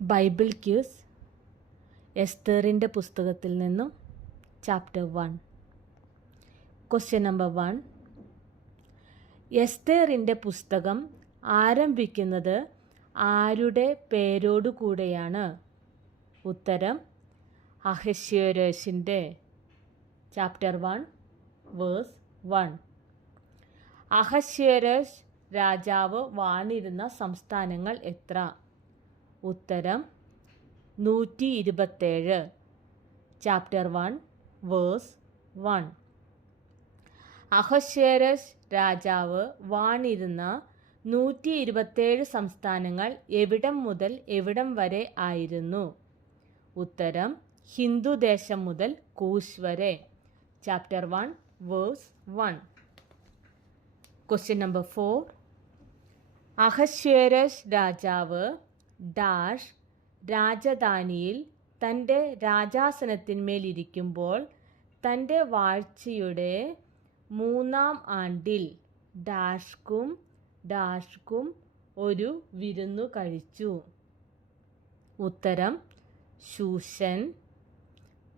Bible quiz എസ്തേറിൻ്റെ പുസ്തകത്തിൽ നിന്നും chapter 1. Question number 1. എസ്തേറിൻ്റെ പുസ്തകം ആരംഭിക്കുന്നത് ആരുടെ പേരോടുകൂടെയാണ്? ഉത്തരം അഹശ്വേരോശിൻ്റെ. Chapter 1 verse 1. അഹശ്വേരോശ് രാജാവ് വാണിരുന്ന സംസ്ഥാനങ്ങൾ എത്ര? ഉത്തരം 127. Chapter 1 verse 1. അഹശ്വേരോശ് രാജാവ് വാണിരുന്ന 127 സംസ്ഥാനങ്ങൾ എവിടം മുതൽ എവിടം വരെ ആയിരുന്നു? ഉത്തരം ഹിന്ദുദേശം മുതൽ കൂശ് വരെ. Chapter 1 verse 1. Question number 4. അഹശ്വേരോശ് രാജാവ് ഡാഷ് രാജധാനിയിൽ തൻ്റെ രാജാസനത്തിന്മേലിരിക്കുമ്പോൾ തൻ്റെ വാഴ്ചയുടെ 3-ാം ആണ്ടിൽ ഡാഷ്ക്കും ഒരു വിരുന്നു കഴിച്ചു. ഉത്തരം ശൂഷൻ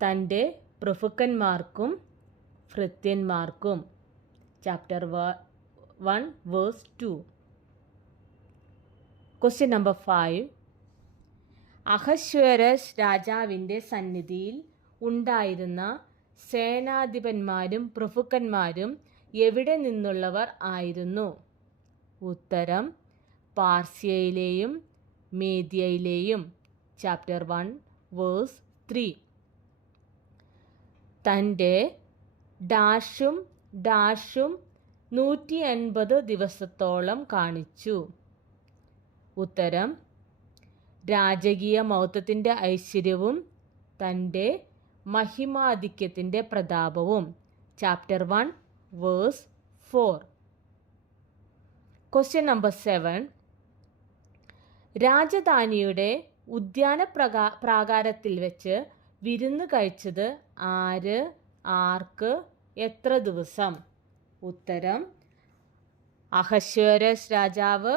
തൻ്റെ പ്രഭുക്കന്മാർക്കും ഭൃത്യന്മാർക്കും. Chapter 1 verse 2. Question number 5. അഹശ്വേരോശ് രാജാവിൻ്റെ സന്നിധിയിൽ ഉണ്ടായിരുന്ന സേനാധിപന്മാരും പ്രഭുക്കന്മാരും എവിടെ നിന്നുള്ളവർ ആയിരുന്നു? ഉത്തരം പാർസ്യയിലെയും മേദ്യയിലെയും. Chapter 1 verse 3. തൻ്റെ ഡാഷും 180 ദിവസത്തോളം കാണിച്ചു. ഉത്തരം രാജകീയ മൗത്വത്തിൻ്റെ ഐശ്വര്യവും തൻ്റെ മഹിമാധിക്യത്തിൻ്റെ പ്രതാപവും. Chapter 1 verse 4. Question number 7. രാജധാനിയുടെ ഉദ്യാന പ്രാകാരത്തിൽ വെച്ച് വിരുന്ന് കഴിച്ചത് ആര്, ആർക്ക്, എത്ര ദിവസം? ഉത്തരം അഹശ്വേരോശ് രാജാവ്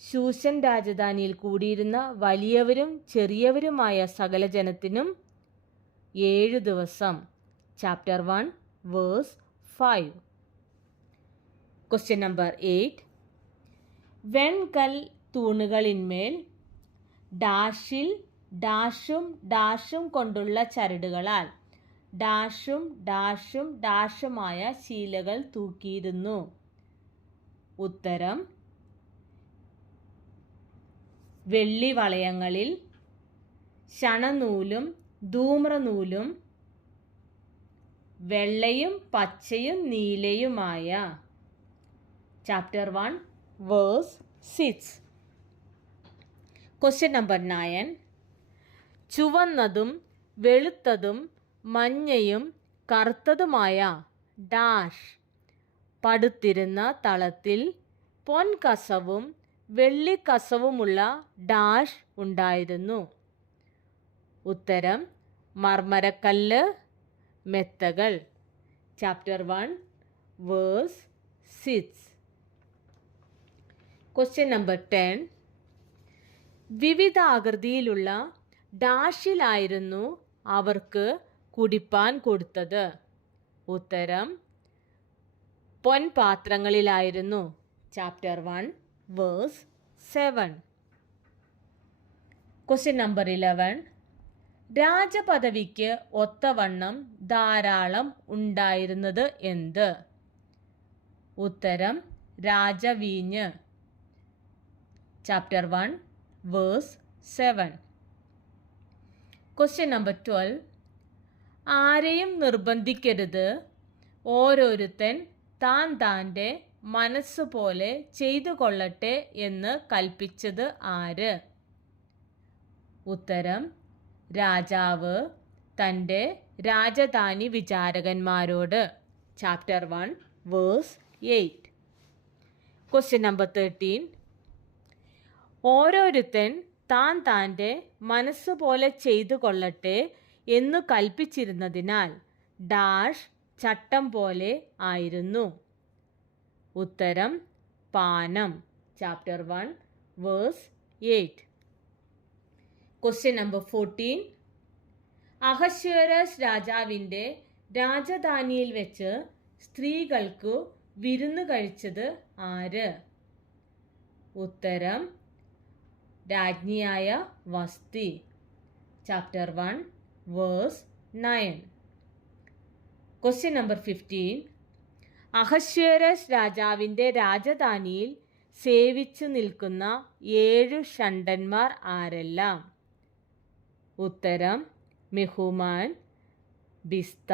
ശൂഷൻ രാജധാനിയിൽ കൂടിയിരുന്ന വലിയവരും ചെറിയവരുമായ സകല ജനത്തിനും 7 ദിവസം. Chapter 1 verse 5. Question number 8. വെൺകൽ തൂണുകളിന്മേൽ ഡാഷും കൊണ്ടുള്ള ചരടുകളാൽ ഡാഷുമായ ശീലകൾ തൂക്കിയിരുന്നു. ഉത്തരം വെള്ളി വളയങ്ങളിൽ ശണനൂലും ധൂമ്രനൂലും വെള്ളയും പച്ചയും നീലയുമായ. Chapter 1 verse 6. Question number 9. ചുവന്നതും വെളുത്തതും മഞ്ഞയും കറുത്തതുമായ ഡാഷ് പടുത്തിരുന്ന തളത്തിൽ പൊൻകസവും വെള്ളിക്കസവുമുള്ള ഡാഷ് ഉണ്ടായിരുന്നു. ഉത്തരം മർമരക്കല്ല് മെത്തകൾ. Chapter 1 verse 6. Question number 10. വിവിധ ആകൃതിയിലുള്ള ഡാഷിലായിരുന്നു അവർക്ക് കുടിപ്പാൻ കൊടുത്തത്. ഉത്തരം പൊൻപാത്രങ്ങളിലായിരുന്നു. Chapter 1 verse 7. Question number 11. രാജപദവിക്ക് ഒത്തവണ്ണം ധാരാളം ഉണ്ടായിരുന്നത് എന്ത്? ഉത്തരം രാജവീഞ്ഞ്. Chapter 1 verse 7. Question number 12. ആരെയും നിർബന്ധിക്കരുത്, ഓരോരുത്തൻ താൻ്റെ മനസ്സുപോലെ ചെയ്തു കൊള്ളട്ടെ എന്ന് കൽപ്പിച്ചത് ആര്? ഉത്തരം രാജാവ് തൻ്റെ രാജധാനി വിചാരകന്മാരോട്. Chapter 1 verse 8. Question number 13. ഓരോരുത്തൻ താൻ്റെ മനസ്സുപോലെ ചെയ്തു കൊള്ളട്ടെ എന്നു കൽപ്പിച്ചിരുന്നതിനാൽ ഡാഷ് ചട്ടം പോലെ ആയിരുന്നു. ഉത്തരം പാനം. Chapter 1 verse 8. Question number 14. അഹശ്വേരോസ് രാജാവിൻ്റെ രാജധാനിയിൽ വെച്ച് സ്ത്രീകൾക്കു വിരുന്ന് കഴിച്ചത് ആര്? ഉത്തരം രാജ്ഞിയായ വസ്തി. Chapter 1 verse 9. Question number 15. അഹശ്വേരോസ് രാജാവിൻ്റെ രാജധാനിയിൽ സേവിച്ചു നിൽക്കുന്ന 7 ഷണ്ഡന്മാർ ആരെല്ലാം? ഉത്തരം മെഹുമാൻ, ബിസ്ത,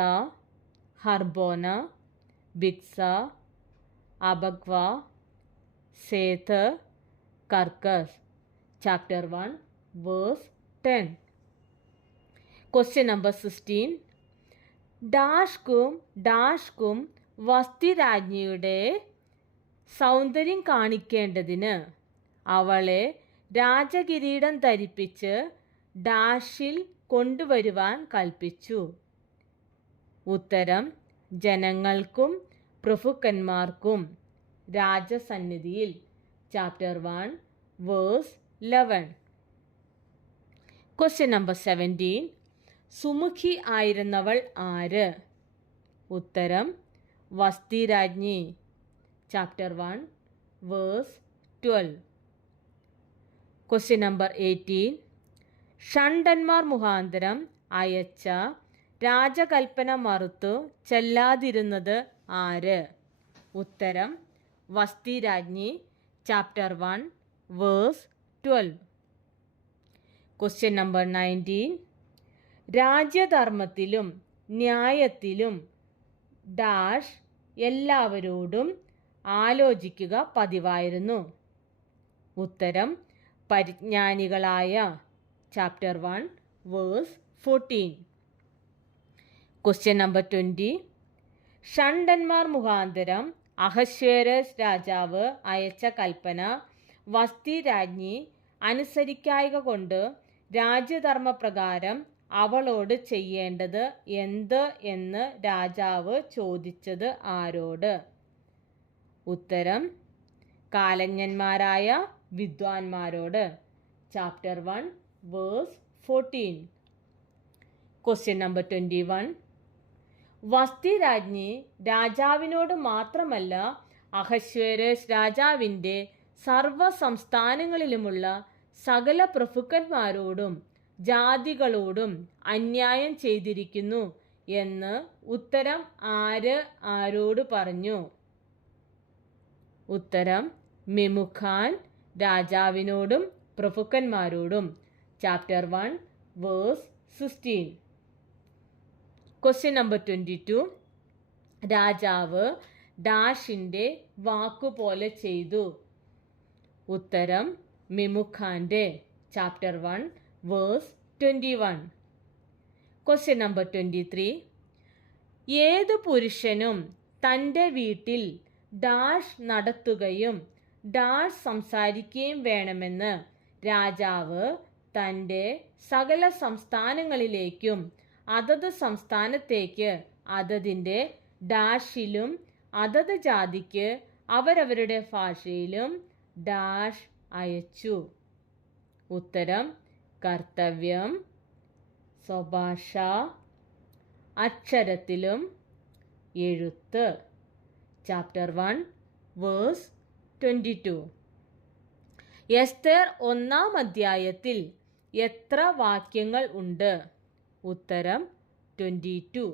ഹർബോന, ബിക്സ, അബഗ്വ, സേഥർ, കർക്കസ്. Chapter 1 verse 10. Question number 16. ഡാഷ്കും വസ്തി രാജ്ഞിയുടെ സൗന്ദര്യം കാണിക്കേണ്ടതിന് അവളെ രാജകിരീടം ധരിപ്പിച്ച് ഡാഷിൽ കൊണ്ടുവരുവാൻ കൽപ്പിച്ചു. ഉത്തരം ജനങ്ങൾക്കും പ്രഭുക്കന്മാർക്കും രാജസന്നിധിയിൽ. Chapter 1 verse 11. Question number 17. സുമുഖി ആയിരുന്നവൾ ആര്? ഉത്തരം വസ്തി രാജ്ഞി. Chapter 1 verse 12. Question number 18. ഷണ്ഡന്മാർ മുഖാന്തരം അയച്ച രാജകൽപ്പന മറുത്തു ചെല്ലാതിരുന്നത് ആര്? ഉത്തരം വസ്തി രാജ്ഞി. Chapter 1 verse 12. Question number 19. രാജ്യധർമ്മത്തിലും ന്യായത്തിലും ഡാഷ് എല്ലാവരോടും ആലോചിക്കുക പതിവായിരുന്നു. ഉത്തരം പരിജ്ഞാനികളായ. Chapter 1 verse 14. Question number 20. ഷണ്ഡന്മാർ മുഖാന്തരം അഹശ്വേരോസ് രാജാവ് അയച്ച കൽപ്പന വസ്തി രാജ്ഞി അനുസരിക്കായ്ക കൊണ്ട് രാജ്യധർമ്മപ്രകാരം അവളോട് ചെയ്യേണ്ടത് എന്ത് എന്ന് രാജാവ് ചോദിച്ചത് ആരോട്? ഉത്തരം കാലജ്ഞന്മാരായ വിദ്വാൻമാരോട്. Chapter 1 verse 14. Question number 21. വസ്തി രാജ്ഞി രാജാവിനോട് മാത്രമല്ല അഹശ്വേരോസ് രാജാവിൻ്റെ സർവ സംസ്ഥാനങ്ങളിലുമുള്ള സകല പ്രഭുക്കന്മാരോടും ജാതികളോടും അന്യായം ചെയ്തിരിക്കുന്നു എന്ന് ഉത്തരം ആരോട് പറഞ്ഞു? ഉത്തരം മെമുഖാൻ രാജാവിനോടും പ്രഭുക്കന്മാരോടും. Chapter 1 verse 16. Question number 22. രാജാവ് ഡാഷിൻ്റെ വാക്കുപോലെ ചെയ്തു. ഉത്തരം മെമുഖാൻ്റെ. Chapter 1 verse 21. Question number 23. ഏത് പുരുഷനും തൻ്റെ വീട്ടിൽ ഡാഷ് നടത്തുകയും ഡാഷ് സംസാരിക്കുകയും വേണമെന്ന് രാജാവ് തൻ്റെ സകല സംസ്ഥാനങ്ങളിലേക്കും അതത് സംസ്ഥാനത്തേക്ക് അതതിൻ്റെ ഡാഷിലും അതത് ജാതിക്ക് അവരവരുടെ ഭാഷയിലും ഡാഷ് അയച്ചു. ഉത്തരം കർത്തവ്യം, സ്വഭാഷ, അക്ഷരത്തിലും എഴുത്ത്. Chapter 1 verse 22. എസ്തേർ 1-ാം അധ്യായത്തിൽ എത്ര വാക്യങ്ങൾ ഉണ്ട്? ഉത്തരം 22.